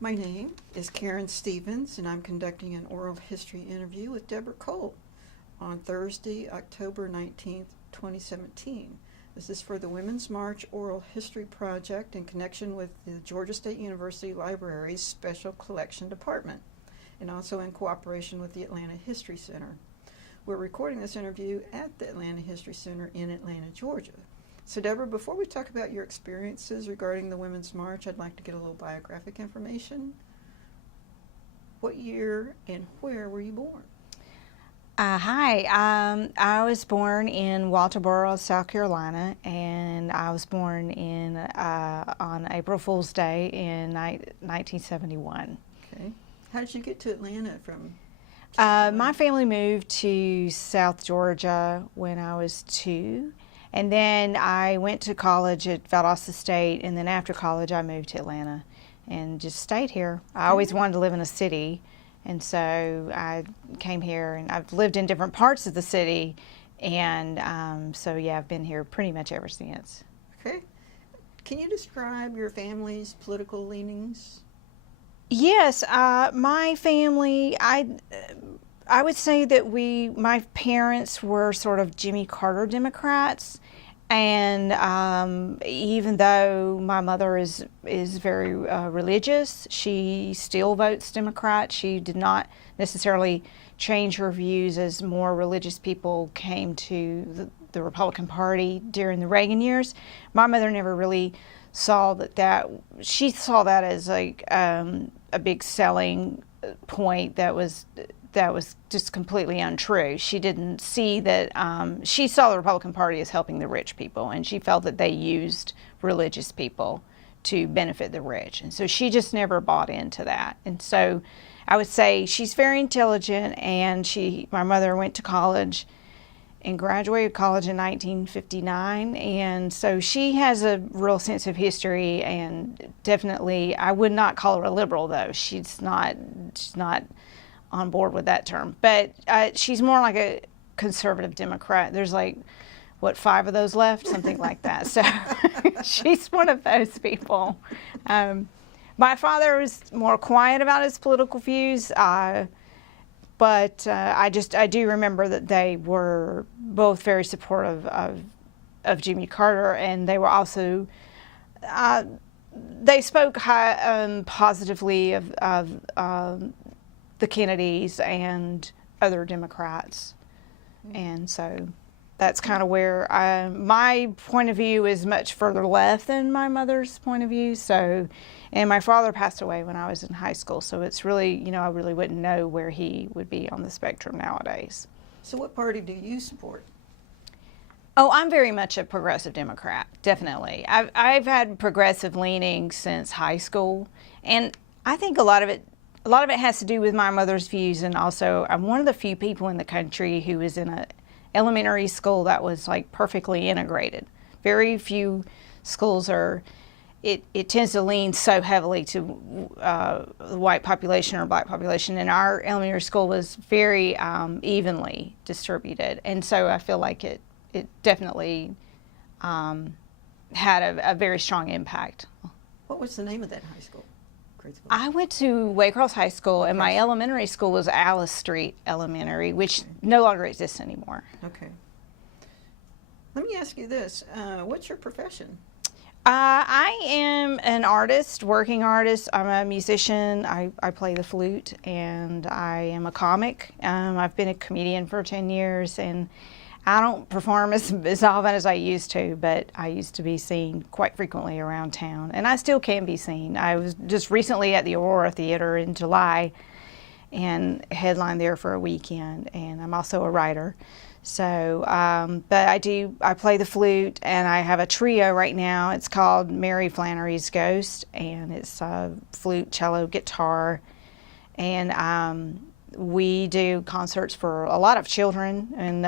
My name is Karen Stevens, and I'm conducting an oral history interview with Debra Cole on Thursday, October 19th, 2017. This is for the Women's March Oral History Project in connection with the Georgia State University Library's Special Collection Department, and also in cooperation with the Atlanta History Center. We're recording this interview at the Atlanta History Center in Atlanta, Georgia. So Debra, before we talk about your experiences regarding the Women's March, I'd like to get a little biographic information. What year and where were you born? Hi, I was born in Walterboro, South Carolina, and I was born on April Fool's Day in 1971. Okay. How did you get to Atlanta from? My family moved to South Georgia when I was 2. And then I went to college at Valdosta State, and then after college I moved to Atlanta and just stayed here. I always wanted to live in a city, and so I came here, and I've lived in different parts of the city, and so yeah, I've been here pretty much ever since. Okay. Can you describe your family's political leanings? Yes, my family, I would say that my parents were sort of Jimmy Carter Democrats, and even though my mother is very religious, she still votes Democrat. She did not necessarily change her views as more religious people came to the Republican Party during the Reagan years. My mother never really saw that she saw that as like a big selling point that was just completely untrue. She didn't see that, she saw the Republican Party as helping the rich people, and she felt that they used religious people to benefit the rich. And so she just never bought into that. And so I would say she's very intelligent, and my mother went to college and graduated college in 1959, and so she has a real sense of history, and definitely, I would not call her a liberal though. She's not on board with that term, but she's more like a conservative Democrat. There's like, what, 5 of those left? Something like that. So she's one of those people. My father was more quiet about his political views, but I do remember that they were both very supportive of Jimmy Carter, and they were also, they spoke positively of the Kennedys and other Democrats. And so that's kind of where my point of view is much further left than my mother's point of view. So, and my father passed away when I was in high school, so it's really, I really wouldn't know where he would be on the spectrum nowadays. So what party do you support? Oh, I'm very much a progressive Democrat, definitely. I've had progressive leanings since high school, and I think a lot of it has to do with my mother's views, and also I'm one of the few people in the country who is in an elementary school that was like perfectly integrated. Very few schools are. It tends to lean so heavily to the white population or black population, and our elementary school was very evenly distributed, and so I feel like it definitely had a very strong impact. What was the name of that high school? I went to Waycross High School, and my elementary school was Alice Street Elementary, which no longer exists anymore. Okay. Let me ask you this. What's your profession? I am an artist, working artist. I'm a musician. I play the flute, and I am a comic. I've been a comedian for 10 years, and I don't perform as often as I used to, but I used to be seen quite frequently around town, and I still can be seen. I was just recently at the Aurora Theater in July and headlined there for a weekend, and I'm also a writer. So, but I play the flute, and I have a trio right now. It's called Mary Flannery's Ghost, and it's flute, cello, guitar, and we do concerts for a lot of children and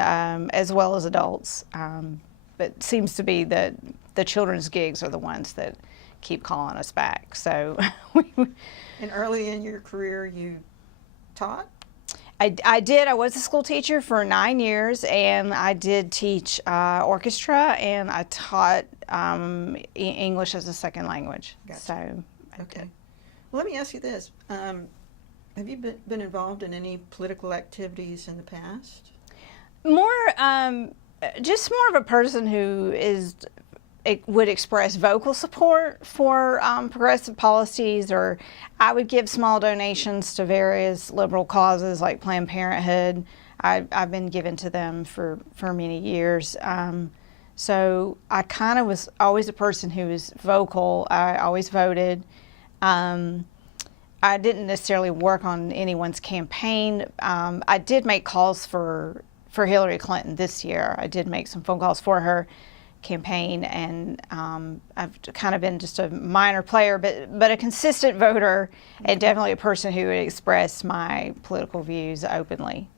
as well as adults. But it seems to be that the children's gigs are the ones that keep calling us back. So, and early in your career, you taught? I did. I was a school teacher for 9 years, and I did teach orchestra, and I taught English as a second language. Gotcha. So, okay. Well, let me ask you this. Have you been involved in any political activities in the past? Just more of a person who would express vocal support for progressive policies, or I would give small donations to various liberal causes like Planned Parenthood. I've been given to them for many years. So I kind of was always a person who was vocal. I always voted. I didn't necessarily work on anyone's campaign. I did make calls for Hillary Clinton this year. I did make some phone calls for her campaign, and I've kind of been just a minor player, but a consistent voter, and definitely a person who would express my political views openly.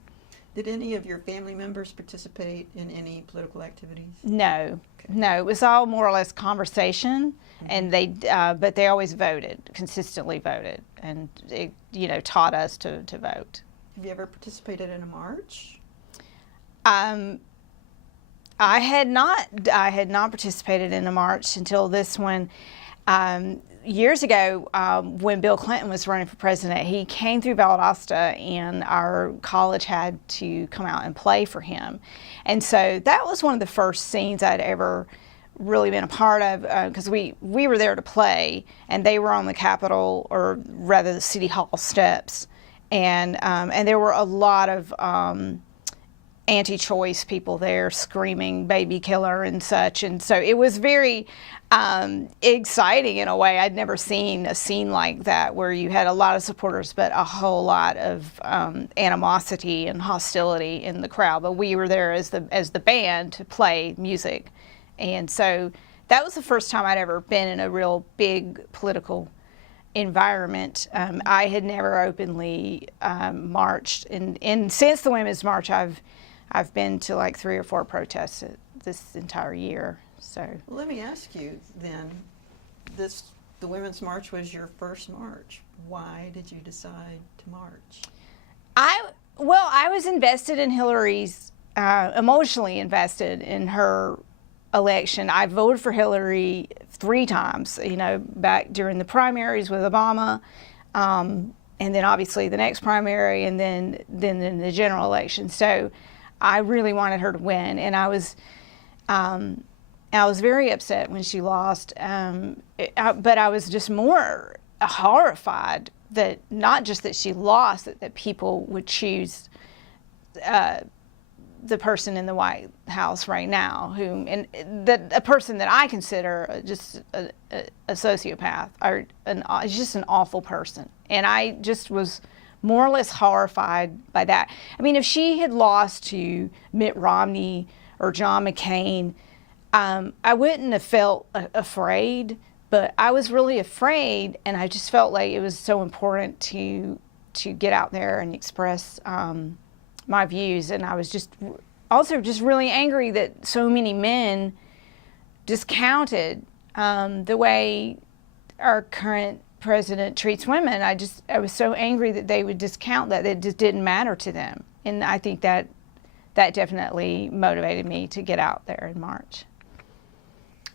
Did any of your family members participate in any political activities? No, no, it was all more or less conversation, and but they always voted, consistently voted, and it, taught us to vote. Have you ever participated in a march? I had not participated in a march until this one. Years ago, when Bill Clinton was running for president, he came through Valdosta, and our college had to come out and play for him. And so that was one of the first scenes I'd ever really been a part of, because we were there to play, and they were on the Capitol, or rather the City Hall steps, and there were a lot of anti-choice people there screaming baby killer and such, and so it was very exciting in a way. I'd never seen a scene like that where you had a lot of supporters but a whole lot of animosity and hostility in the crowd. But we were there as the band to play music, and so that was the first time I'd ever been in a real big political environment. I had never openly marched, and since the Women's March, I've been to like 3 or 4 protests this entire year. So well, let me ask you then, the Women's March was your first march. Why did you decide to march? I was invested in Hillary's, emotionally invested in her election. I voted for Hillary 3 times, back during the primaries with Obama, and then obviously the next primary, and then in the general election. So I really wanted her to win, and I was very upset when she lost, but I was just more horrified that not just that she lost, that people would choose the person in the White House right now, a person that I consider just a sociopath, or just an awful person, and I just was more or less horrified by that. I mean, if she had lost to Mitt Romney or John McCain, I wouldn't have felt afraid, but I was really afraid, and I just felt like it was so important to get out there and express my views. And I was just really angry that so many men discounted the way our current president treats women. I was so angry that they would discount that it just didn't matter to them. And I think that definitely motivated me to get out there in March.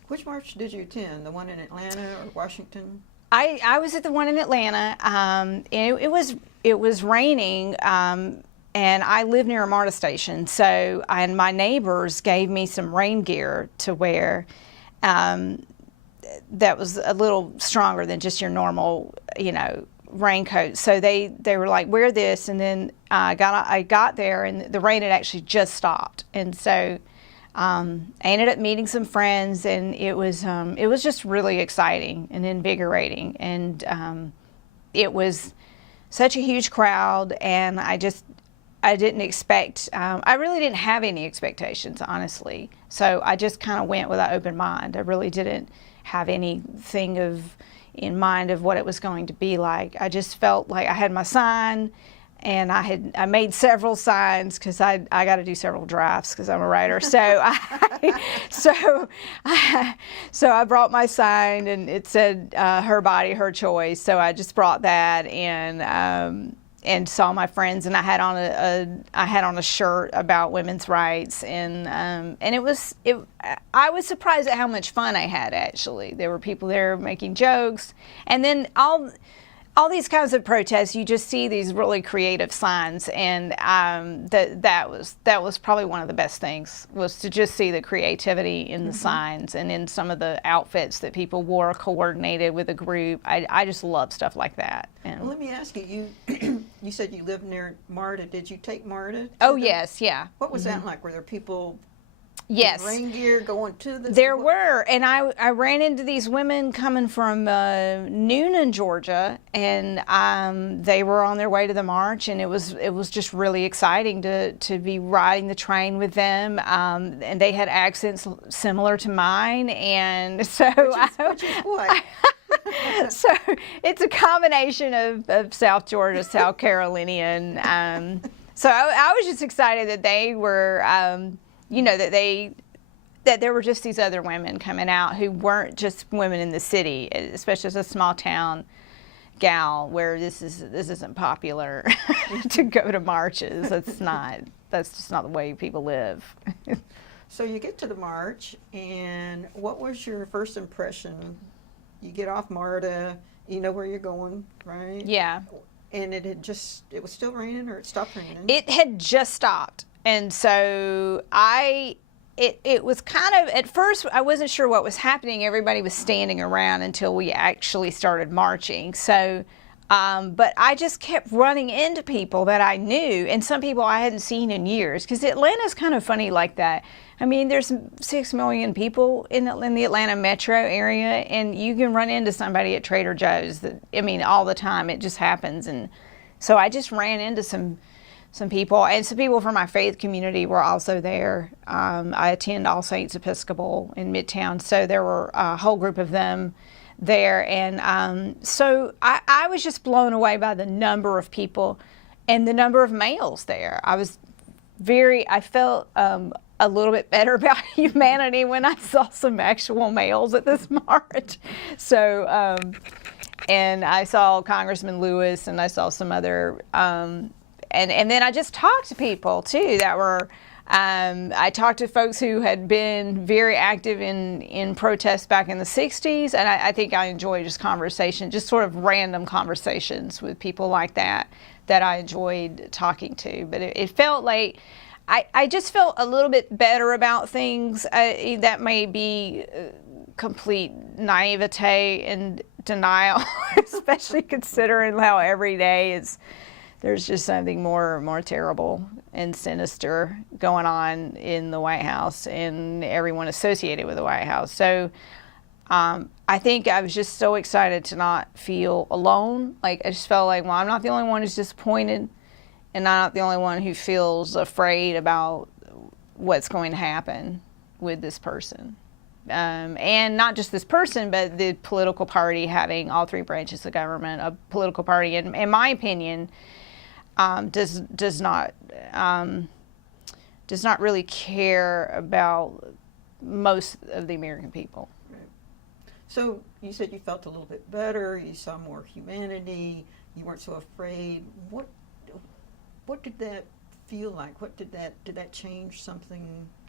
Which march did you attend? The one in Atlanta or Washington? I was at the one in Atlanta. And it was raining, and I live near a MARTA station, and my neighbors gave me some rain gear to wear. That was a little stronger than just your normal, raincoat. So they were like, wear this, and then I got there, and the rain had actually just stopped, and so I ended up meeting some friends, and it was just really exciting and invigorating, and it was such a huge crowd, and I didn't expect, I really didn't have any expectations, honestly. So I just kind of went with an open mind. I really didn't have anything in mind of what it was going to be like. I just felt like I had my sign, and I made several signs because I got to do several drafts because I'm a writer. So I brought my sign, and it said "Her Body, Her Choice." So I just brought that and saw my friends, and I had on a shirt about women's rights, and I was surprised at how much fun I had. Actually, there were people there making jokes, and then all all these kinds of protests, you just see these really creative signs, and that was probably one of the best things, was to just see the creativity in the signs and in some of the outfits that people wore coordinated with a group. I just love stuff like that. And well, let me ask you, you said you lived near MARTA. Did you take MARTA? Oh, yes, yeah. What was that like? Were there people Yes. in rain gear going to the... There were, and I ran into these women coming from Noonan, Georgia, and they were on their way to the march, and it was just really exciting to be riding the train with them, and they had accents similar to mine, and so Which is what? so it's a combination of South Georgia, South Carolinian. So I was just excited that they were. That there were just these other women coming out who weren't just women in the city, especially as a small town gal where this isn't popular to go to marches. That's just not the way people live. So you get to the march, and what was your first impression? You get off MARTA, you know where you're going, right? Yeah. And it was still raining, or it stopped raining? It had just stopped. And so it was kind of, at first I wasn't sure what was happening. Everybody was standing around until we actually started marching. So, but I just kept running into people that I knew, and some people I hadn't seen in years, because Atlanta's kind of funny like that. I mean, there's 6 million people in the Atlanta metro area, and you can run into somebody at Trader Joe's all the time. It just happens. And so I just ran into some people, and some people from my faith community were also there. I attend All Saints Episcopal in Midtown, so there were a whole group of them there. And so I was just blown away by the number of people and the number of males there. I felt a little bit better about humanity when I saw some actual males at this march. So, and I saw Congressman Lewis, and I saw some other, and then I just talked to people too that were, I talked to folks who had been very active in protests back in the 60s, and I think I enjoy just conversation, just sort of random conversations with people like that I enjoyed talking to. But it felt like, I just felt a little bit better about things. That may be complete naivete and denial, especially considering how every day there's just something more terrible and sinister going on in the White House and everyone associated with the White House. So I think I was just so excited to not feel alone. Like, I just felt like, well, I'm not the only one who's disappointed, and I'm not the only one who feels afraid about what's going to happen with this person. And not just this person, but the political party having all three branches of government. A political party, in my opinion, does not really care about most of the American people. Right. So you said you felt a little bit better. You saw more humanity. You weren't so afraid. What did that feel like? Did that change something?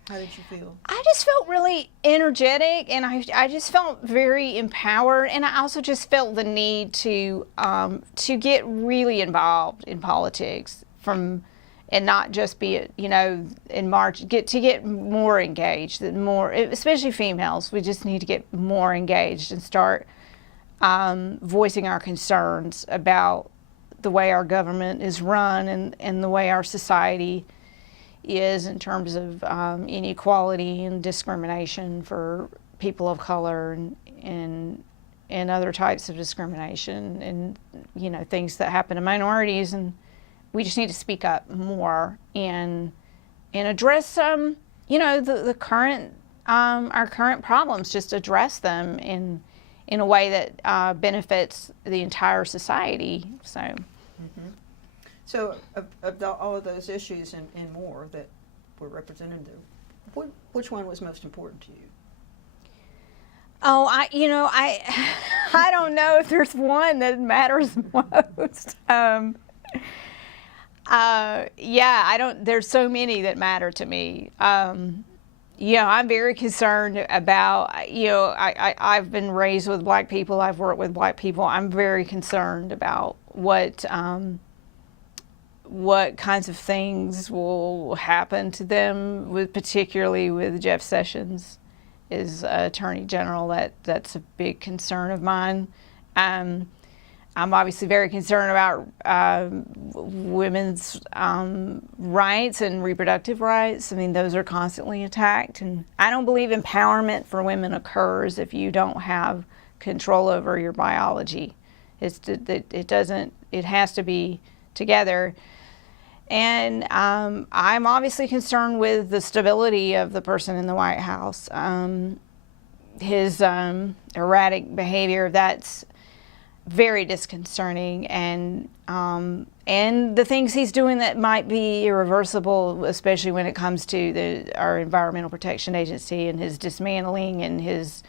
How did you feel? I just felt really energetic, and I just felt very empowered, and I also just felt the need to get really involved in politics and not just be, in March, get more engaged, especially females. We just need to get more engaged and start voicing our concerns about the way our government is run and the way our society is in terms of inequality and discrimination for people of color and other types of discrimination and things that happen to minorities. And we just need to speak up more and address some the current our current problems. Just address them in a way that benefits the entire society. So. Mm-hmm. So, of all of those issues and more that were represented there, which one was most important to you? Oh, I don't know if there's one that matters most. There's so many that matter to me. I'm very concerned about, I've been raised with black people. I've worked with black people. I'm very concerned about what kinds of things will happen to them, particularly with Jeff Sessions as Attorney General. That's a big concern of mine. I'm obviously very concerned about women's rights and reproductive rights. I mean, those are constantly attacked, and I don't believe empowerment for women occurs if you don't have control over your biology. It has to be together. And I'm obviously concerned with the stability of the person in the White House. His erratic behavior, that's very disconcerting, and the things he's doing that might be irreversible, especially when it comes to our Environmental Protection Agency and his dismantling and his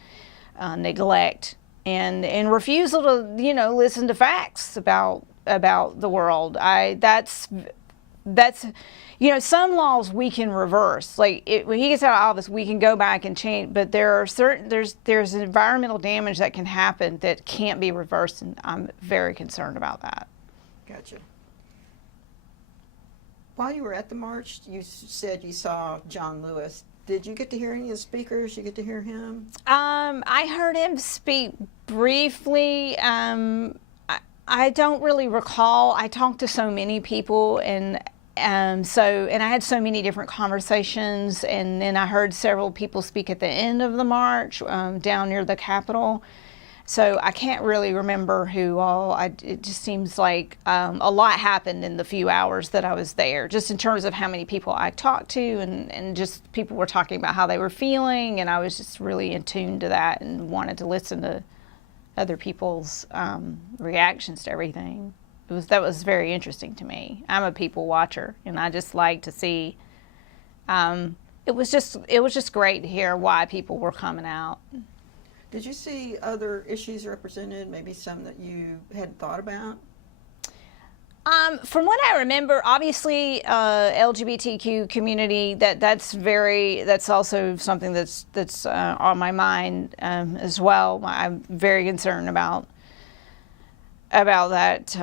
neglect and refusal to listen to facts about the world. That's some laws we can reverse. Like when he gets out of office, we can go back and change. But there's environmental damage that can happen that can't be reversed, and I'm very concerned about that. Gotcha. While you were at the march, you said you saw John Lewis. Did you get to hear any of the speakers? You get to hear him? I heard him speak briefly. I don't really recall. I talked to so many people, and I had so many different conversations, and then I heard several people speak at the end of the march down near the Capitol. So I can't really remember who all. It just seems like a lot happened in the few hours that I was there, just in terms of how many people I talked to, and just people were talking about how they were feeling, and I was just really in tune to that and wanted to listen to other people's reactions to everything. That was very interesting to me. I'm a people watcher, and I just like to see. It was just great to hear why people were coming out. Did you see other issues represented, maybe some that you hadn't thought about? From what I remember, obviously, LGBTQ community, that's also something that's on my mind as well. I'm very concerned about that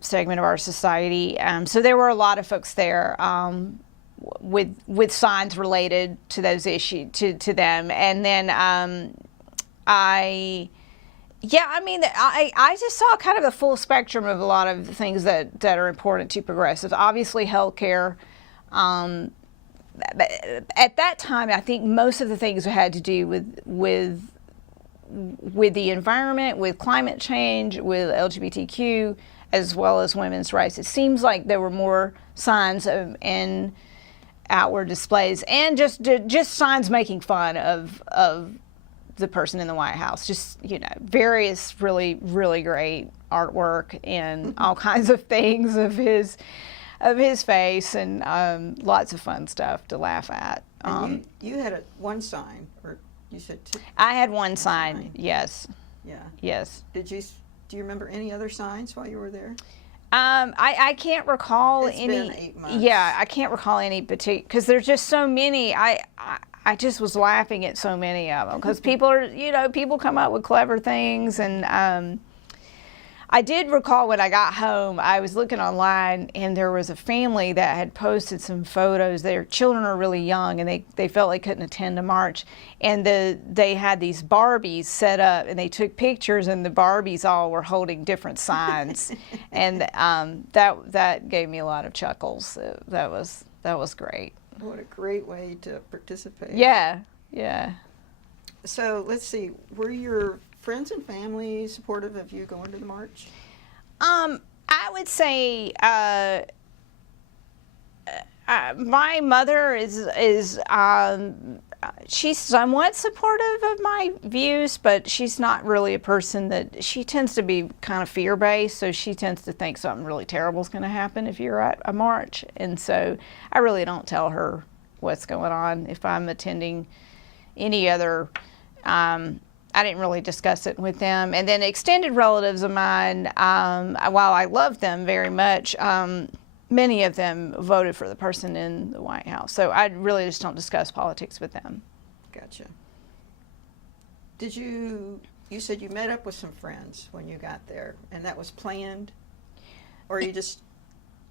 segment of our society. So there were a lot of folks there with signs related to those issues, to them, and then I just saw kind of the full spectrum of a lot of the things that are important to progressives. Obviously, healthcare. At that time, I think most of the things had to do with the environment, with climate change, with LGBTQ, as well as women's rights. It seems like there were more signs and outward displays, and just signs making fun of the person in the White House. Just various really, really great artwork and all kinds of things of his face, and lots of fun stuff to laugh at. And you had one sign, or you said two? I had one sign. Yes. Yeah. Yes. Do you remember any other signs while you were there? I can't recall It's any. been 8 months. Yeah, I can't recall any particular, because there's just so many. I just was laughing at so many of them, because people come up with clever things, and I did recall when I got home, I was looking online, and there was a family that had posted some photos. Their children are really young, and they felt they couldn't attend a march, and they had these Barbies set up, and they took pictures, and the Barbies all were holding different signs, and that gave me a lot of chuckles. That was great. What a great way to participate. Yeah. So let's see, were your friends and family supportive of you going to the march? I would say my mother is she's somewhat supportive of my views, but she's not really a person that, she tends to be kind of fear-based, so she tends to think something really terrible is going to happen if you're at a march. And so I really don't tell her what's going on. If I'm attending any other, I didn't really discuss it with them. And then extended relatives of mine, while I love them very much, many of them voted for the person in the White House. So I really just don't discuss politics with them. Gotcha. Did you said you met up with some friends when you got there, and that was planned? Or you just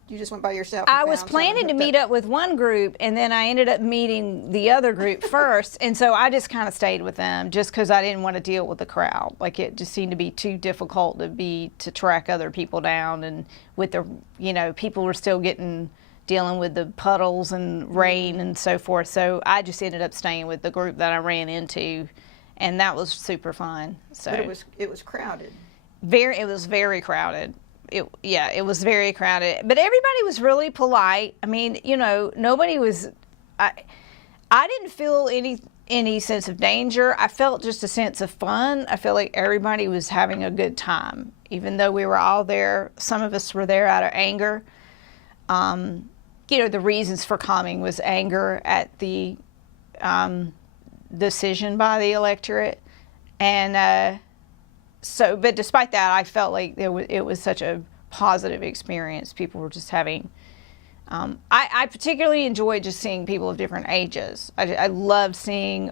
went by yourself? I was planning to meet up with one group, and then I ended up meeting the other group first, and so I just kind of stayed with them just because I didn't want to deal with the crowd. Like, it just seemed to be too difficult to track other people down, and with the, people were still dealing with the puddles and rain and so forth. So I just ended up staying with the group that I ran into, and that was super fun. So but it was crowded. It was very crowded. It was very crowded, but everybody was really polite. I mean, nobody was. I didn't feel any sense of danger. I felt just a sense of fun. I felt like everybody was having a good time, even though we were all there. Some of us were there out of anger. The reasons for coming was anger at the decision by the electorate, and. But despite that, I felt like it was such a positive experience. People were just having. I particularly enjoyed just seeing people of different ages. I loved seeing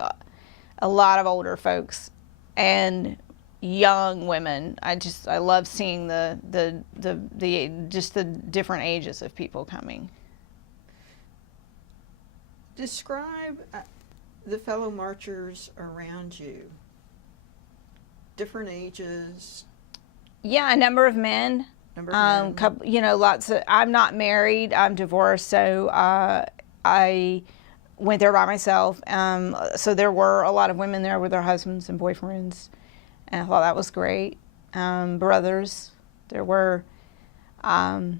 a lot of older folks and young women. I love seeing the different ages of people coming. Describe the fellow marchers around you. Different ages. Yeah, a number of men. Lots of. I'm not married. I'm divorced, so I went there by myself. So there were a lot of women there with their husbands and boyfriends, and I thought that was great. Brothers, there were, and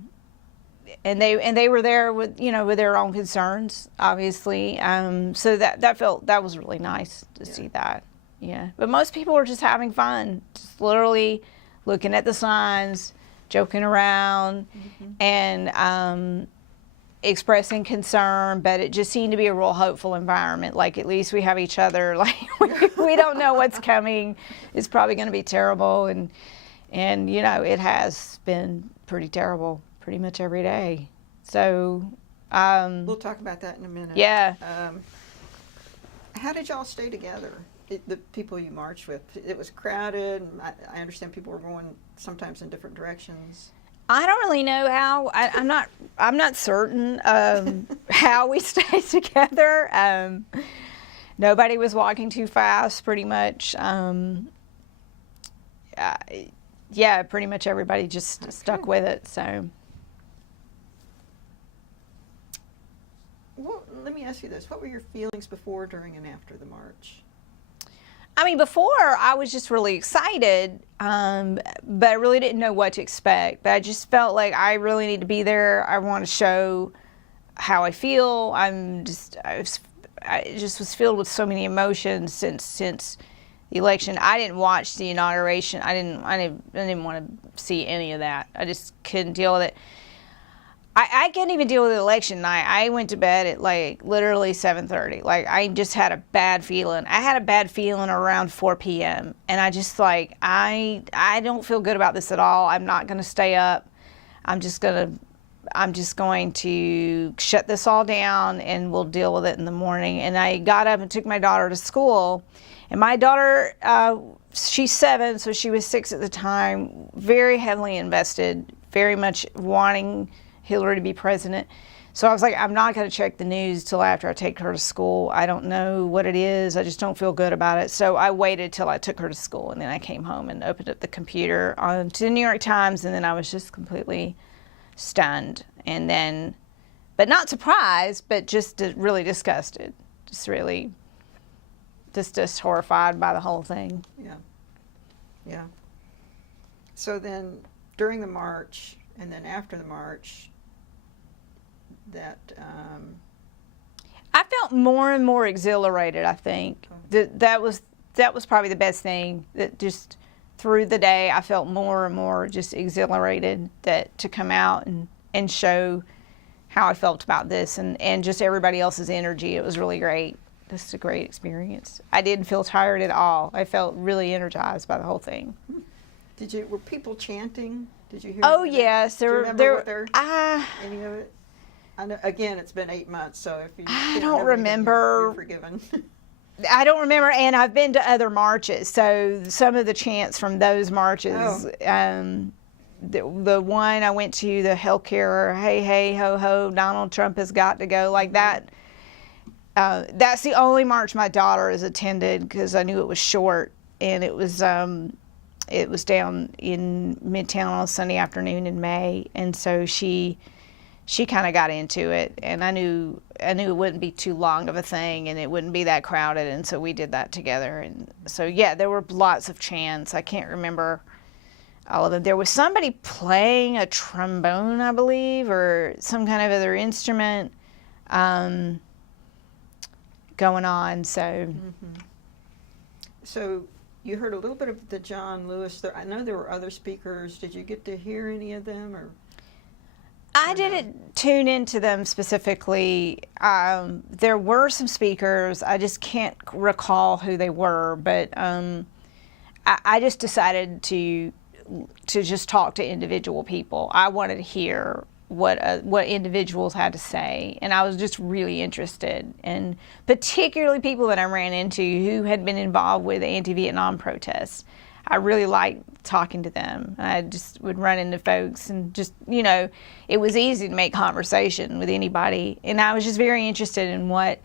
they were there with with their own concerns, obviously. So that was really nice to see that. Yeah, but most people were just having fun, just literally looking at the signs, joking around, and expressing concern. But it just seemed to be a real hopeful environment. Like, at least we have each other. Like, we don't know what's coming. It's probably going to be terrible, and it has been pretty terrible pretty much every day. So we'll talk about that in a minute. Yeah. How did y'all stay together? The people you marched with, it was crowded. I understand people were going sometimes in different directions. I don't really know how. I'm not certain how we stayed together. Nobody was walking too fast, pretty much. Pretty much everybody just stuck with it. So. Well, let me ask you this: what were your feelings before, during, and after the march? I mean, before, I was just really excited, but I really didn't know what to expect. But I just felt like I really need to be there. I want to show how I feel. I just was filled with so many emotions since the election. I didn't watch the inauguration. I didn't want to see any of that. I just couldn't deal with it. I couldn't even deal with the election night. I went to bed at literally 7:30. I just had a bad feeling. I had a bad feeling around 4 p.m. And I just I don't feel good about this at all. I'm not going to stay up. I'm just going to shut this all down, and we'll deal with it in the morning. And I got up and took my daughter to school. And my daughter, she's 7, so she was 6 at the time, very heavily invested, very much wanting Hillary to be president. So I was like, I'm not going to check the news till after I take her to school. I don't know what it is. I just don't feel good about it. So I waited till I took her to school, and then I came home and opened up the computer to the New York Times, and then I was just completely stunned. And then, but not surprised, but just really disgusted. Just horrified by the whole thing. Yeah. So then, during the march, and then after the march, I felt more and more exhilarated. I think that was probably the best thing. That just through the day, I felt more and more just exhilarated to come out and show how I felt about this, and just everybody else's energy. It was really great. Just a great experience. I didn't feel tired at all. I felt really energized by the whole thing. Were people chanting? Did you hear? Oh any of it? yes, Do you remember any of it? I know. Again, it's been 8 months, so if you I can't don't remember, remember. you're forgiven. I don't remember, and I've been to other marches, so some of the chants from those marches. Oh. The one I went to, the healthcare, hey, hey, ho, ho, Donald Trump has got to go, like that. That's the only march my daughter has attended because I knew it was short, and it was down in Midtown on a Sunday afternoon in May, and so she kind of got into it, and I knew it wouldn't be too long of a thing, and it wouldn't be that crowded, and so we did that together. And so yeah, there were lots of chants. I can't remember all of them. There was somebody playing a trombone, I believe, or some kind of other instrument going on. So, So you heard a little bit of the John Lewis. I know there were other speakers. Did you get to hear any of them, or? I didn't tune into them specifically. There were some speakers. I just can't recall who they were, but I just decided to just talk to individual people. I wanted to hear what individuals had to say, and I was just really interested, and particularly people that I ran into who had been involved with anti-Vietnam protests. I really liked talking to them. I just would run into folks, and just, it was easy to make conversation with anybody, and I was just very interested in what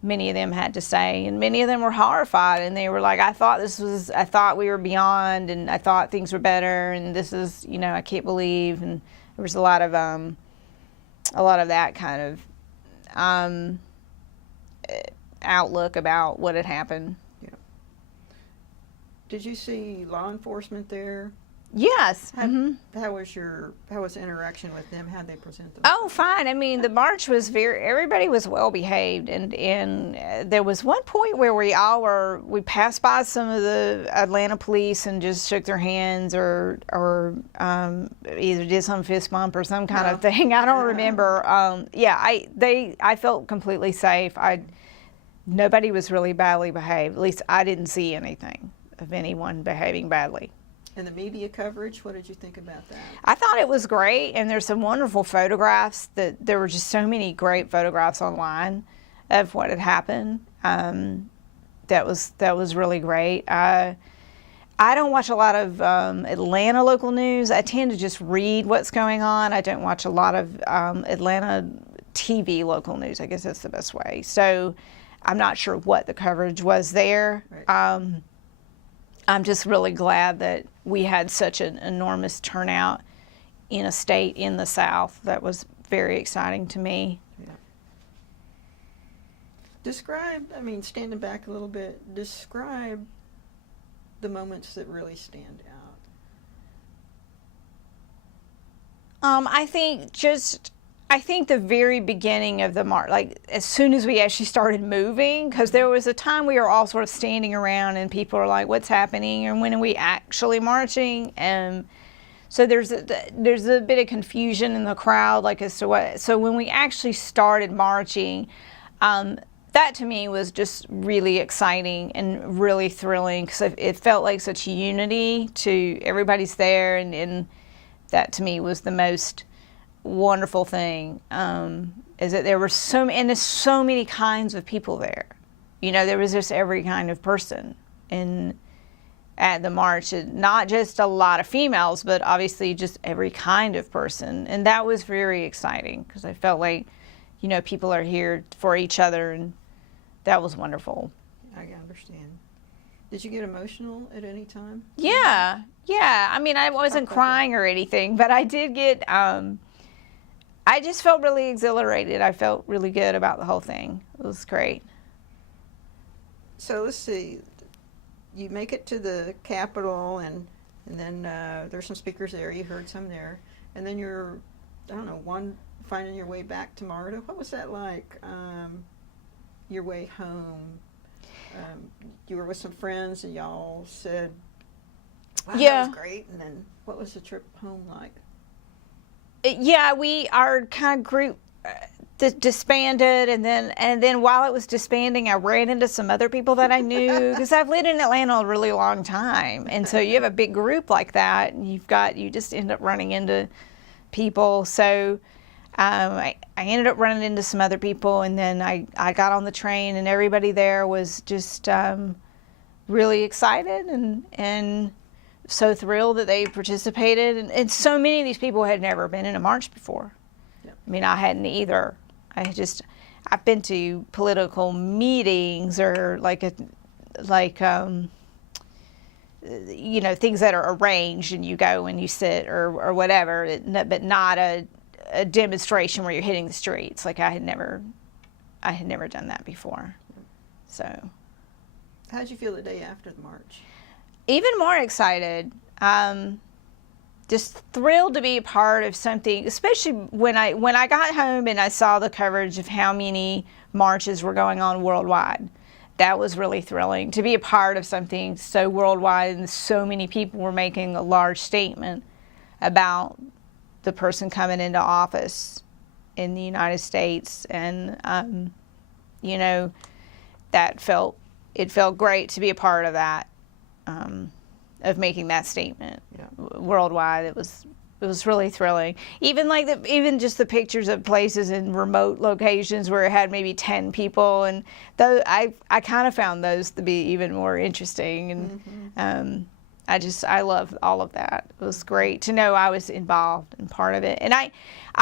many of them had to say, and many of them were horrified, and they were like, I thought we were beyond, and I thought things were better, and this is, I can't believe. And there was a lot of that kind of outlook about what had happened. Yeah. Did you see law enforcement there? Yes. How was the interaction with them? How'd they present them? Oh, fine. I mean, the march was everybody was well behaved, and there was one point where we passed by some of the Atlanta police and just shook their hands, or either did some fist bump or some kind of thing. I don't remember. I felt completely safe. Nobody was really badly behaved. At least I didn't see anything of anyone behaving badly. And the media coverage, what did you think about that? I thought it was great, and there's some wonderful photographs. There were just so many great photographs online of what had happened. That was really great. I don't watch a lot of Atlanta local news. I tend to just read what's going on. I don't watch a lot of Atlanta TV local news. I guess that's the best way. So I'm not sure what the coverage was there. Right. I'm just really glad that we had such an enormous turnout in a state in the South. That was very exciting to me. Yeah. Standing back a little bit, describe the moments that really stand out. I think the very beginning of the march, like as soon as we actually started moving, because there was a time we were all sort of standing around and people were like, what's happening, and when are we actually marching? So there's a bit of confusion in the crowd, like as to what. So when we actually started marching, that to me was just really exciting and really thrilling, because it felt like such unity to everybody's there, and that to me was the most wonderful thing, is that there were there's so many kinds of people there. There was just every kind of person at the march, not just a lot of females, but obviously just every kind of person, and that was very exciting, because I felt like people are here for each other, and that was wonderful. I understand. Did you get emotional at any time? Yeah. I mean, I wasn't crying or anything, but I did get I just felt really exhilarated. I felt really good about the whole thing. It was great. So let's see. You make it to the Capitol, and then there's some speakers there. You heard some there. And then you're, finding your way back to MARTA. What was that like, your way home? You were with some friends, and y'all said, wow, that was great. And then what was the trip home like? Yeah, our kind of group disbanded, and then while it was disbanding, I ran into some other people that I knew, because I've lived in Atlanta a really long time, and so you have a big group like that, and you just end up running into people. So I ended up running into some other people, and then I got on the train, and everybody there was just really excited and so thrilled that they participated, and so many of these people had never been in a march before. Yep. I mean, I hadn't either. I've been to political meetings, or you know, things that are arranged and you go and you sit or whatever, but not a demonstration where you're hitting the streets. Like, I had never done that before. So How'd you feel the day after the march? Even more excited. Just thrilled to be a part of something, especially when I got home and I saw the coverage of how many marches were going on worldwide. That was really thrilling, to be a part of something so worldwide, and so many people were making a large statement about the person coming into office in the United States. And you know, it felt great to be a part of that, of making that statement. Yeah. Worldwide. It was really thrilling. Even just the pictures of places in remote locations where it had maybe 10 people, and though I kind of found those to be even more interesting. And I love all of that. It was great to know I was involved and part of it. And I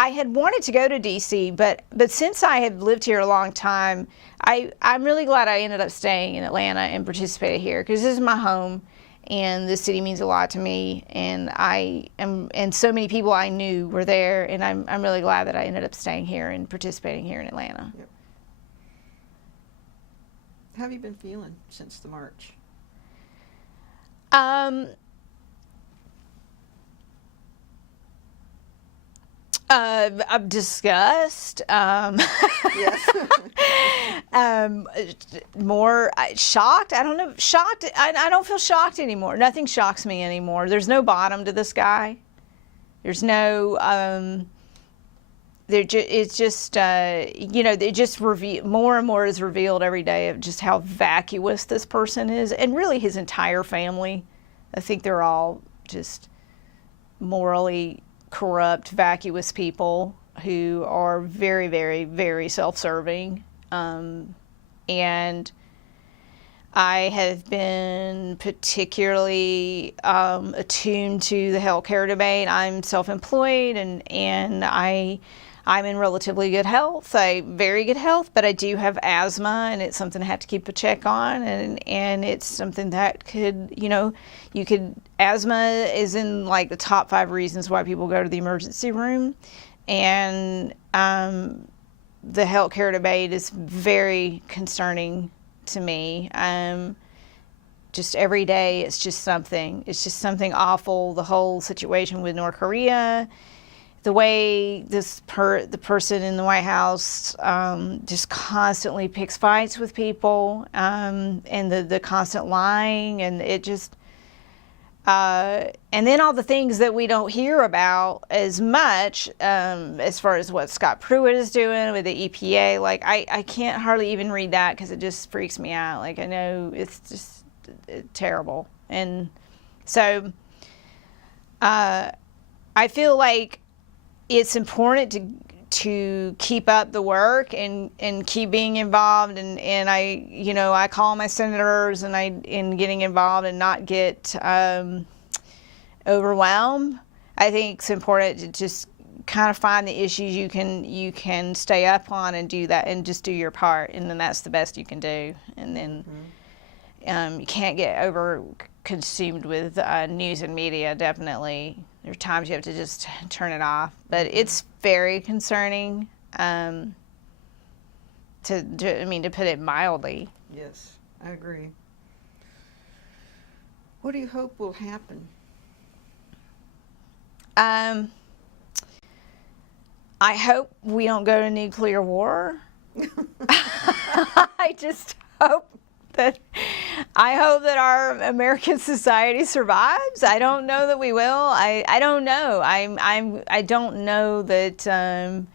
had wanted to go to DC, but since I had lived here a long time, I'm really glad I ended up staying in Atlanta and participated here, because this is my home, and this city means a lot to me, and and so many people I knew were there, and I'm really glad that I ended up staying here and participating here in Atlanta. Yep. How have you been feeling since the march? I'm disgust. Yes. More shocked. I don't know. Shocked. I don't feel shocked anymore. Nothing shocks me anymore. There's no bottom to the sky. There's no. It's just you know, it just more and more is revealed every day of just how vacuous this person is, and really his entire family. I think they're all just morally corrupt, vacuous people who are very, very, very self-serving. And I have been particularly attuned to the healthcare debate. I'm self-employed, and I'm in relatively good health, very good health, but I do have asthma, and it's something I have to keep a check on, and it's something that could, you know, asthma is in like the top 5 reasons why people go to the emergency room, and the healthcare debate is very concerning to me. Just every day, it's just something awful. The whole situation with North Korea, the way the person in the White House just constantly picks fights with people, and the constant lying, and it just, and then all the things that we don't hear about as much, as far as what Scott Pruitt is doing with the EPA. Like, I can't hardly even read that because it just freaks me out. Like, I know it's just terrible. And so I feel like it's important to keep up the work and keep being involved, and I call my senators in getting involved and not get overwhelmed. I think it's important to just kind of find the issues you can stay up on and do that, and just do your part, and then that's the best you can do. And then you can't get over consumed with news and media. Definitely, there are times you have to just turn it off. But it's very concerning, to put it mildly. Yes, I agree. What do you hope will happen? I hope we don't go to nuclear war. I just hope that our American society survives. I don't know that we will. I don't know. I don't know that.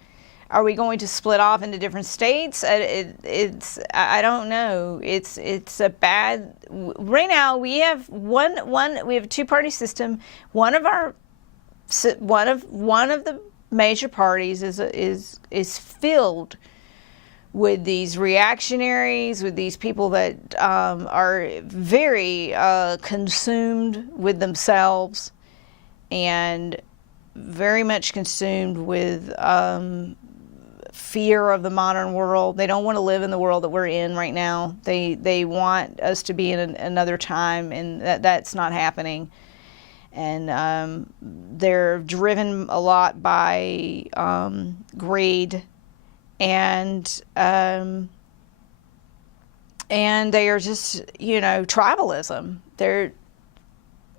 Are we going to split off into different states? I don't know. It's a bad. Right now we have we have a two-party system. One of the major parties is filled with these reactionaries, with these people that are very consumed with themselves and very much consumed with fear of the modern world. They don't want to live in the world that we're in right now. They want us to be in another time, and that's not happening. And they're driven a lot by greed, and they are just, tribalism.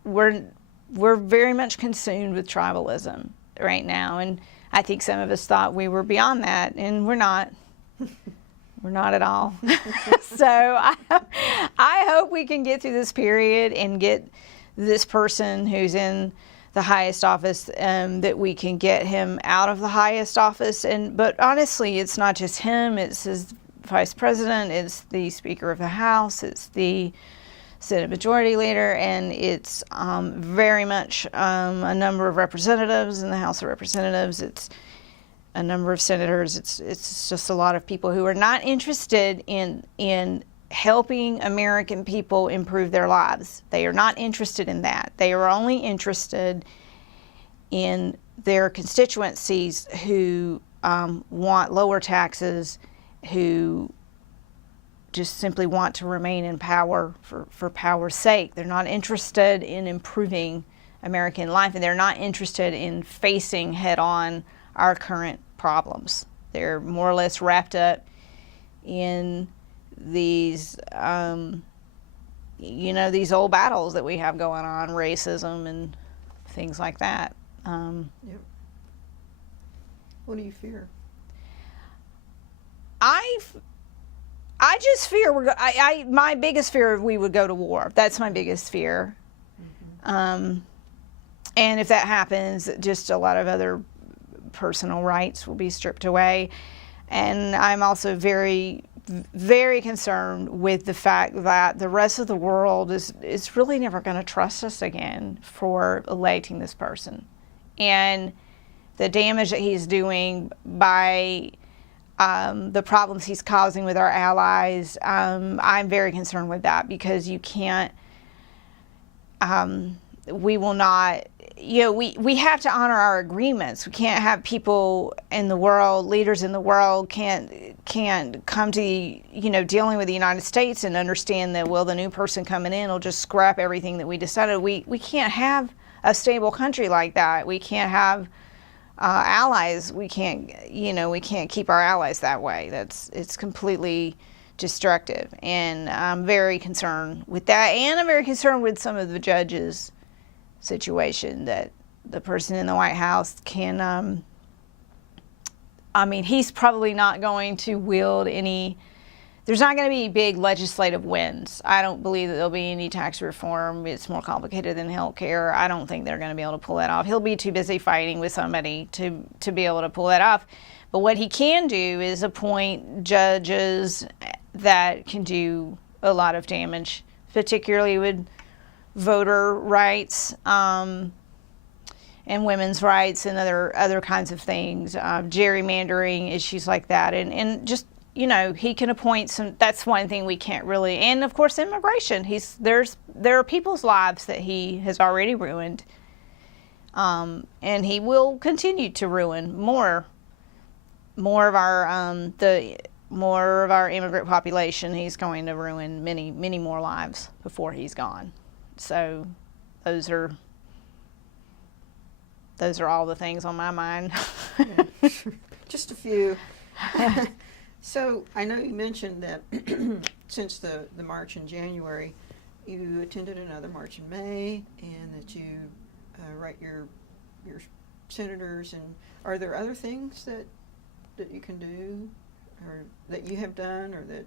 We're very much consumed with tribalism right now, and I think some of us thought we were beyond that, and we're not. We're not at all. So I hope we can get through this period and get this person who's in the highest office, that we can get him out of the highest office. But honestly, it's not just him. It's his vice president. It's the Speaker of the House. It's the Senate Majority Leader, and it's very much a number of representatives in the House of Representatives. It's a number of senators. It's just a lot of people who are not interested in helping American people improve their lives. They are not interested in that. They are only interested in their constituencies who want lower taxes, who just simply want to remain in power for power's sake. They're not interested in improving American life, and they're not interested in facing head-on our current problems. They're more or less wrapped up in these, these old battles that we have going on, racism and things like that. Yep. What do you fear? I just fear my biggest fear, we would go to war. That's my biggest fear. Mm-hmm. And if that happens, just a lot of other personal rights will be stripped away. And I'm also very, very concerned with the fact that the rest of the world is really never going to trust us again for electing this person. And the damage that he's doing by the problems he's causing with our allies, I'm very concerned with that, because you can't, we will not, we have to honor our agreements. We can't have people in the world, leaders in the world can't come to, dealing with the United States and understand that, well, the new person coming in will just scrap everything that we decided. We can't have a stable country like that. We can't have allies. We can't keep our allies that way. It's completely destructive, and I'm very concerned with that, and I'm very concerned with some of the judges' situation, that the person in the White House can, he's probably not going to wield any, there's not going to be big legislative wins. I don't believe that there'll be any tax reform. It's more complicated than health care. I don't think they're going to be able to pull that off. He'll be too busy fighting with somebody to be able to pull that off. But what he can do is appoint judges that can do a lot of damage, particularly with voter rights and women's rights and other kinds of things, gerrymandering, issues like that, and just, he can appoint some. That's one thing we can't really, and of course immigration. There are people's lives that he has already ruined, and he will continue to ruin more of our more of our immigrant population. He's going to ruin many, many more lives before he's gone. So those are all the things on my mind. Yeah. Just a few. So I know you mentioned that since the march in January, you attended another march in May, and that you write your senators. And are there other things that you can do, or that you have done, or that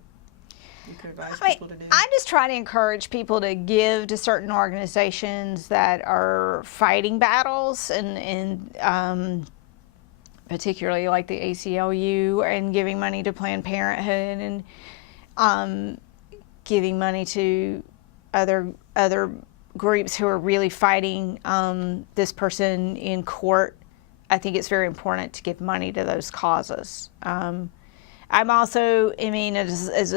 you could advise people to do? I just try to encourage people to give to certain organizations that are fighting battles, and particularly like the ACLU, and giving money to Planned Parenthood, and giving money to other groups who are really fighting this person in court. I think it's very important to give money to those causes. I'm also, I mean, as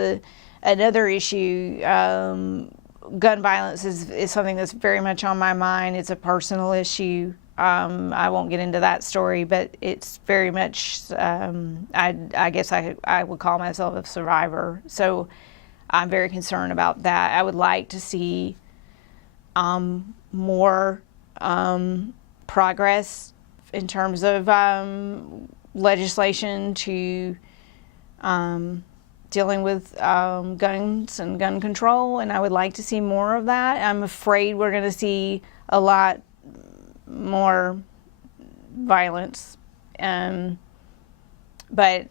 another issue, gun violence is something that's very much on my mind. It's a personal issue. I won't get into that story, but it's very much, I guess I would call myself a survivor. So I'm very concerned about that. I would like to see more progress in terms of legislation to dealing with guns and gun control, and I would like to see more of that. I'm afraid we're going to see a lot more violence, but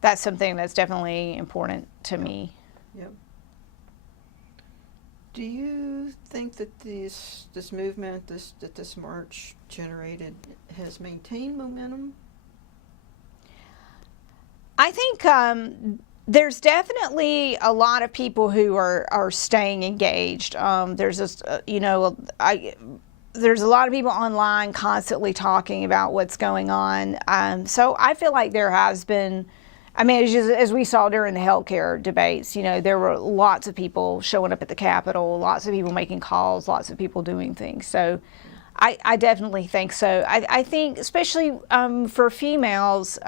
that's something that's definitely important to me. Yep. Do you think that this movement, this march generated, has maintained momentum? I think there's definitely a lot of people who are staying engaged. There's this, there's a lot of people online constantly talking about what's going on. So I feel like there has been, I mean, as we saw during the healthcare debates, there were lots of people showing up at the Capitol, lots of people making calls, lots of people doing things. So I definitely think so. I think especially for females,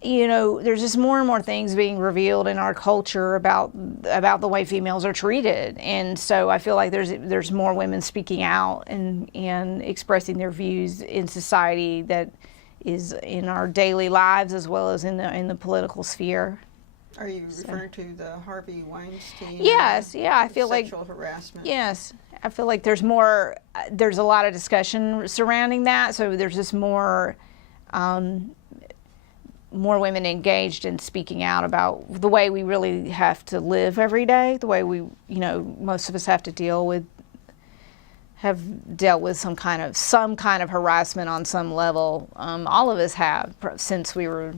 there's just more and more things being revealed in our culture about the way females are treated, and so I feel like there's more women speaking out and expressing their views in society that is in our daily lives as well as in the political sphere. Are you referring to the Harvey Weinstein? Yes, yeah, I feel like sexual harassment. Yes, I feel like there's a lot of discussion surrounding that, so there's just more women engaged in speaking out about the way we really have to live every day, the way we, most of us have dealt with some kind of harassment on some level. All of us have since we were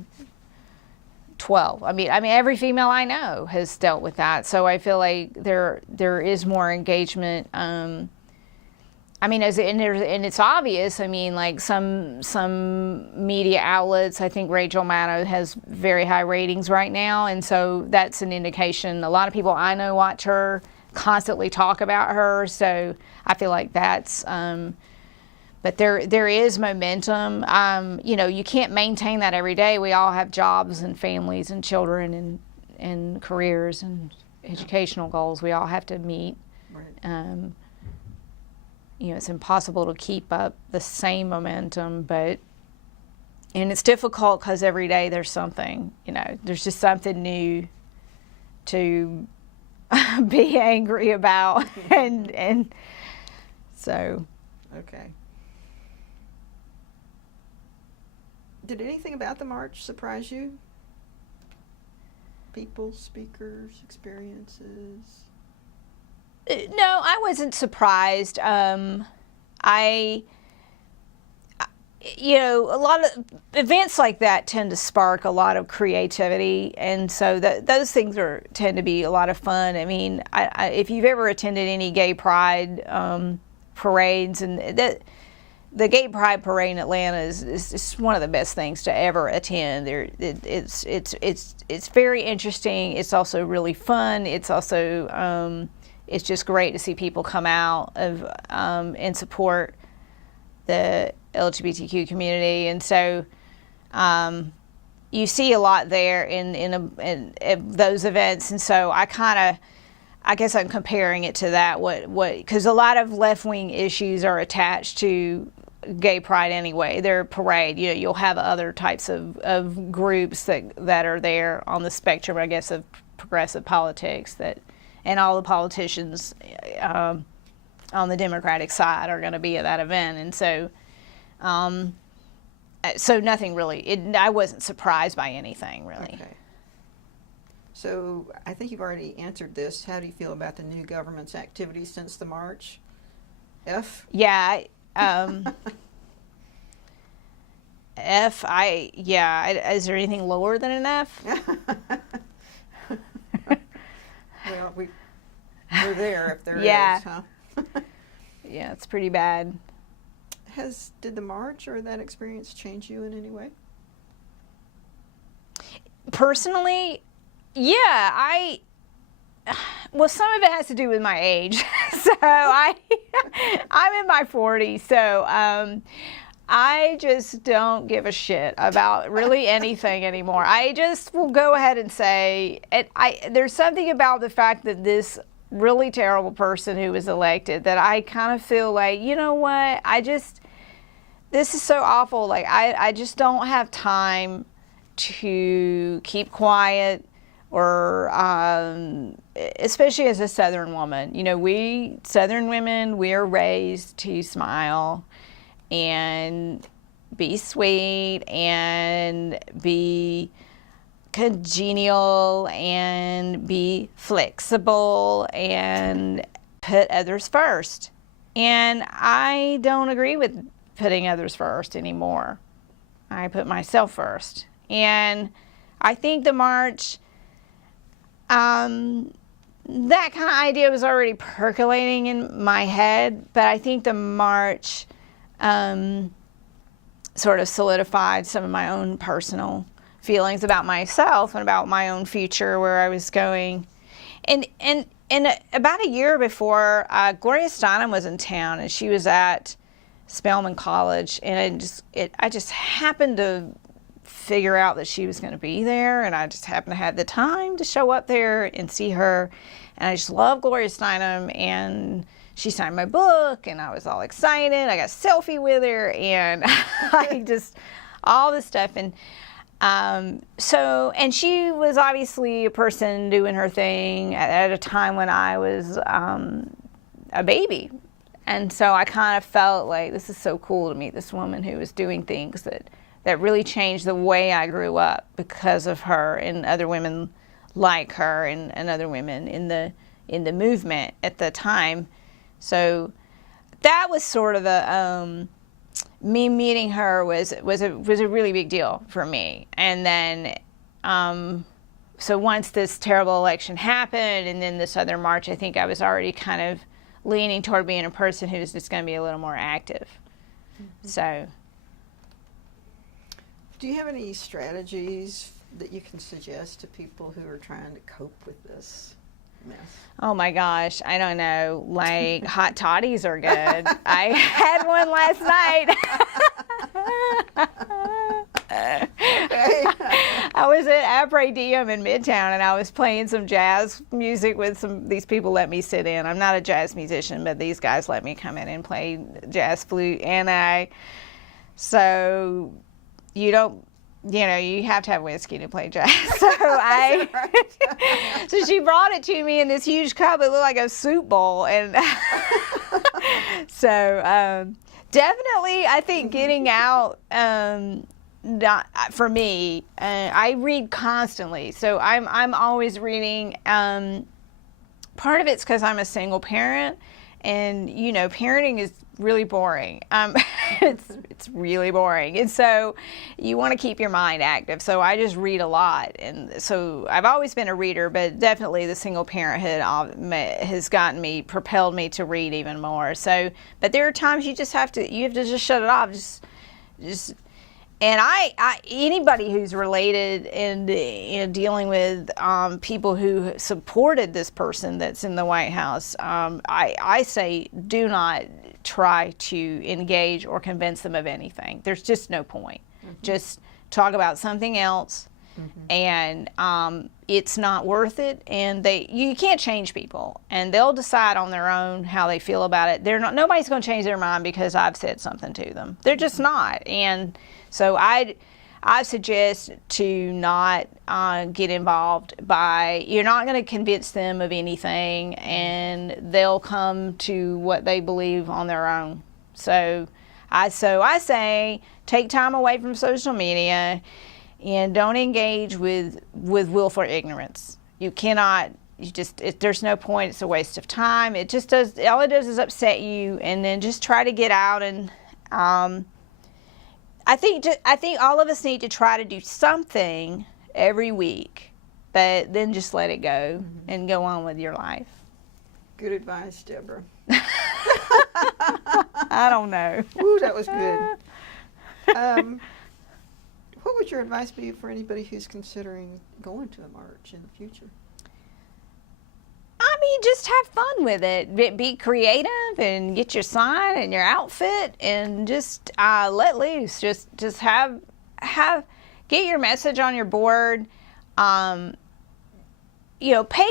12. I mean, every female I know has dealt with that. So I feel like there is more engagement. And it's obvious. I mean, like some media outlets, I think Rachel Maddow has very high ratings right now, and so that's an indication. A lot of people I know watch her, constantly talk about her, so I feel like that's. But there is momentum. You can't maintain that every day. We all have jobs and families and children and careers and educational goals we all have to meet. Right. It's impossible to keep up the same momentum, and it's difficult because every day there's something, there's just something new to be angry about, and so. Okay. Did anything about the march surprise you? People, speakers, experiences? No, I wasn't surprised. A lot of events like that tend to spark a lot of creativity, and so those things tend to be a lot of fun. I mean, if you've ever attended any gay pride parades, and the gay pride parade in Atlanta is one of the best things to ever attend. It's very interesting. It's also really fun. It's also it's just great to see people come out and support the LGBTQ community, and so you see a lot there in those events, and so I guess I'm comparing it to that. Because a lot of left-wing issues are attached to gay pride anyway. Their parade, you'll have other types of groups that are there on the spectrum, I guess, of progressive politics and all the politicians on the Democratic side are going to be at that event, and so nothing really. I wasn't surprised by anything really. Okay. So I think you've already answered this. How do you feel about the new government's activities since the march? F? Yeah. F, is there anything lower than an F? Well, we're there if there is, huh? Yeah, it's pretty bad. Did the march or that experience change you in any way? Personally, yeah, well, some of it has to do with my age. So I'm in my 40s, so I just don't give a shit about really anything anymore. I just will go ahead and say, there's something about the fact that this really terrible person who was elected that I kind of feel like, you know what, this is so awful. Like, I just don't have time to keep quiet, or especially as a Southern woman. You know, we Southern women, we are raised to smile and be sweet and be congenial and be flexible and put others first. And I don't agree with putting others first anymore. I put myself first. And I think the march, that kind of idea was already percolating in my head, but I think the march sort of solidified some of my own personal feelings about myself and about my own future, where I was going. And about a year before, Gloria Steinem was in town, and she was at Spelman College, and I just happened to figure out that she was going to be there, and I just happened to have the time to show up there and see her. And I just love Gloria Steinem, and she signed my book, and I was all excited. I got a selfie with her, and all this stuff. And and she was obviously a person doing her thing at a time when I was a baby. And so I kind of felt like, this is so cool to meet this woman who was doing things that really changed the way I grew up because of her and other women like her and other women in the movement at the time. So that was sort of me meeting her was a really big deal for me. And then so once this terrible election happened and then this other march, I think I was already kind of leaning toward being a person who's just going to be a little more active. Mm-hmm. So. Do you have any strategies that you can suggest to people who are trying to cope with this mess? Oh my gosh, I don't know. Like, hot toddies are good. I had one last night. Okay. I was at Apres Diem in Midtown, and I was playing some jazz music with these people let me sit in. I'm not a jazz musician, but these guys let me come in and play jazz flute. And so you have to have whiskey to play jazz. So she brought it to me in this huge cup. It looked like a soup bowl. And so definitely, I think getting out, for me, I read constantly. So I'm always reading. Part of it's because I'm a single parent. And, parenting is really boring. It's really boring. And so you want to keep your mind active. So I just read a lot. And so I've always been a reader, but definitely the single parenthood has propelled me to read even more. So, but there are times you have to just shut it off. And anybody who's related and dealing with people who supported this person that's in the White House, I say do not try to engage or convince them of anything. There's just no point. Mm-hmm. Just talk about something else, mm-hmm. and it's not worth it. And you can't change people, and they'll decide on their own how they feel about it. Nobody's going to change their mind because I've said something to them. They're just not. And so I suggest to not get involved you're not going to convince them of anything, and they'll come to what they believe on their own. So I say take time away from social media and don't engage with willful ignorance. You cannot, there's no point. It's a waste of time. All it does is upset you, and then just try to get out and, I think all of us need to try to do something every week, but then just let it go and go on with your life. Good advice, Deborah. I don't know. Woo, that was good. What would your advice be for anybody who's considering going to a march in the future? I mean, just have fun with it. Be creative and get your sign and your outfit and just let loose. Just get your message on your board. Pay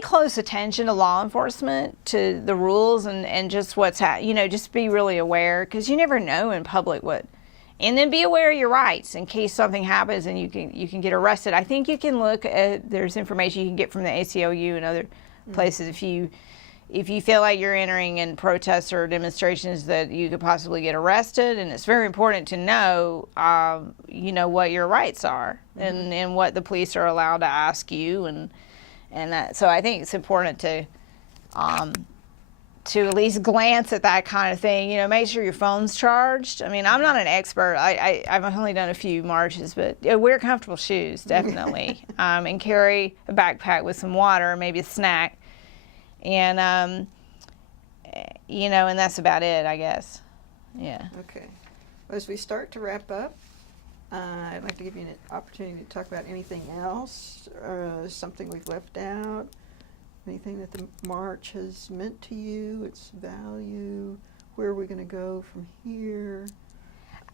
close attention to law enforcement, to the rules, and just what's just be really aware, because you never know in public what. And then be aware of your rights in case something happens and you can get arrested. I think you can look at, there's information you can get from the ACLU and other places if you feel like you're entering in protests or demonstrations that you could possibly get arrested. And it's very important to know, what your rights are and what the police are allowed to ask you and that. So I think it's important to at least glance at that kind of thing. Make sure your phone's charged. I mean, I'm not an expert. I've only done a few marches, but wear comfortable shoes, definitely, and carry a backpack with some water, maybe a snack, and and that's about it, I guess. Yeah. Okay. Well, as we start to wrap up, I'd like to give you an opportunity to talk about anything else, something we've left out. Anything that the march has meant to you, its value, where are we going to go from here?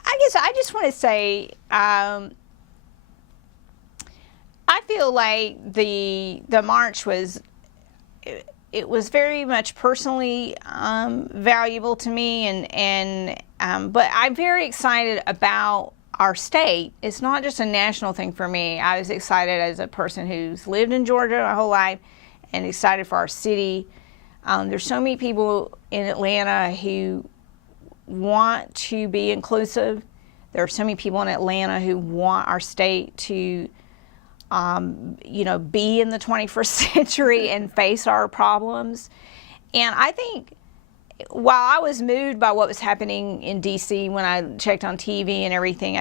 I guess I just want to say, I feel like the march was, it was very much personally valuable to me, but I'm very excited about our state. It's not just a national thing for me. I was excited as a person who's lived in Georgia my whole life, and excited for our city. There's so many people in Atlanta who want to be inclusive. There are so many people in Atlanta who want our state to, be in the 21st century and face our problems. And I think while I was moved by what was happening in D.C. when I checked on TV and everything,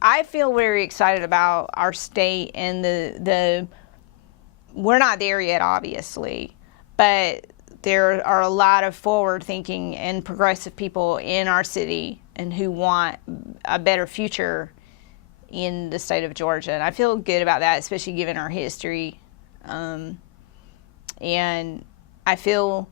I feel very excited about our state and we're not there yet, obviously, but there are a lot of forward-thinking and progressive people in our city and who want a better future in the state of Georgia. And I feel good about that, especially given our history. And I feel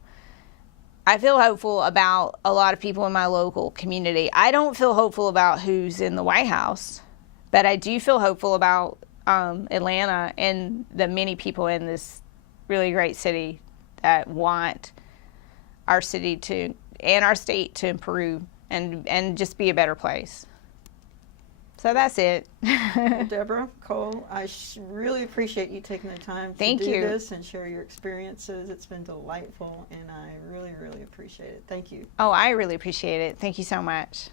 hopeful about a lot of people in my local community. I don't feel hopeful about who's in the White House, but I do feel hopeful about Atlanta and the many people in this really great city that want our city and our state to improve and just be a better place. So that's it. Well, Debra Cole, I really appreciate you taking the time to do this and share your experiences. It's been delightful, and I really, really appreciate it. Thank you. Oh, I really appreciate it. Thank you so much.